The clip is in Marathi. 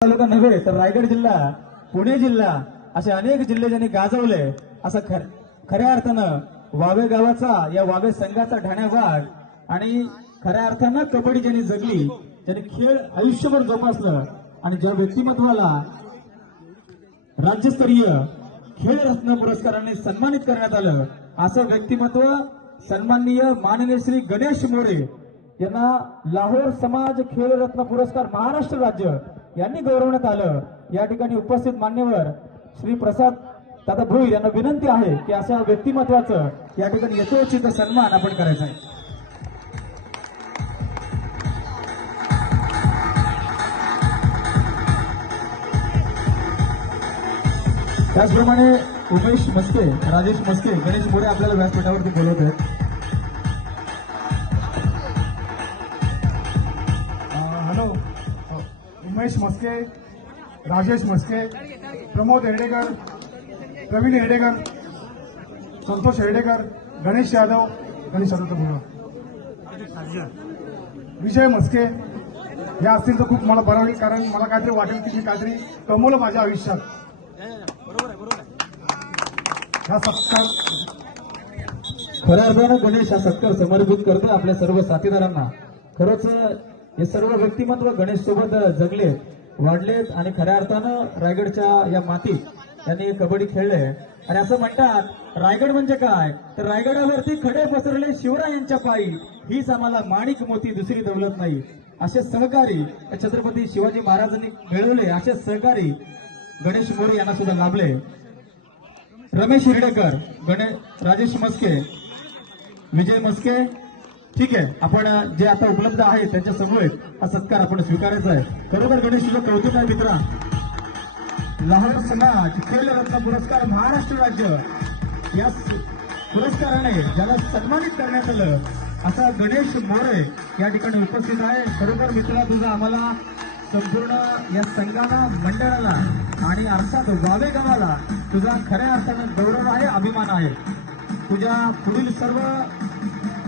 तालुका नव्हे तर रायगड जिल्हा पुणे जिल्हा असे अनेक जिल्हे ज्यांनी गाजवले असं खर खऱ्या अर्थानं वावे गावाचा या वावे संघाचा ढाण्या वाघ आणि खऱ्या अर्थानं कबड्डी ज्यांनी जगली ज्यांनी खेळ आयुष्यभर जोपासलं आणि ज्या व्यक्तिमत्वाला राज्यस्तरीय खेळ रत्न पुरस्काराने सन्मानित करण्यात आलं असं व्यक्तिमत्व सन्माननीय माननीय श्री गणेश मोरे यांना लाहोर समाज खेळ रत्न पुरस्कार महाराष्ट्र राज्य यांनी गौरवण्यात आलं. या ठिकाणी उपस्थित मान्यवर श्री प्रसाद दादा भोईर यांना विनंती आहे की अशा व्यक्तिमत्वाचं या ठिकाणी यथोचित सन्मान आपण करायचा आहे. त्याचप्रमाणे उमेश मस्के राजेश मस्के गणेश मोरे आपल्याला व्यासपीठावरती बोलवत आहेत. उमेश मस्के राजेश मस्के प्रमोद हेर्डेकर प्रवीण हेर्डेकर संतोष हेर्डेकर गणेश यादव गणेश यादव विजय मस्के या असतील तर खूप मला बरं होईल कारण मला काहीतरी वाटेल की मी काहीतरी कमवलं माझ्या आयुष्यात. हा सत्कार खऱ्या अर्थानं गणेश हा सत्कार समर्पित करतो आपल्या सर्व साथीदारांना. खरंच हे सर्व व्यक्तिमत्व गणेश सोबत जगले वाढलेत आणि खऱ्या अर्थानं रायगडच्या या मातीत त्यांनी कबड्डी खेळले. आणि असं म्हणतात रायगड म्हणजे काय? तर रायगडावरती खडे पसरले शिवरायांच्या पायी. हीच आम्हाला माणिक मोती दुसरी दौलत नाही. असे सहकारी छत्रपती शिवाजी महाराजांनी मिळवले असे सहकारी गणेश मोरे यांना सुद्धा लाभले. रमेश हिरडेकर गणेश राजेश मस्के विजय मस्के ठीक आहे आपण जे आता उपलब्ध आहे त्यांच्या समवेत हा सत्कार आपण स्वीकारायचा आहे. खरोखर गणेश तुझं कौतुक आहे मित्रा. लहान समाज खेल रत्न पुरस्कार महाराष्ट्र राज्य. या पुरस्काराने ज्याला सन्मानित करण्यात आलं असा गणेश मोरे या ठिकाणी उपस्थित आहे. खरोखर मित्रा तुझा आम्हाला संपूर्ण या संघाला मंडळाला आणि अर्थात वावे गावाला तुझा खऱ्या अर्थानं गौरव आहे अभिमान आहे. तुझ्या पुढील सर्व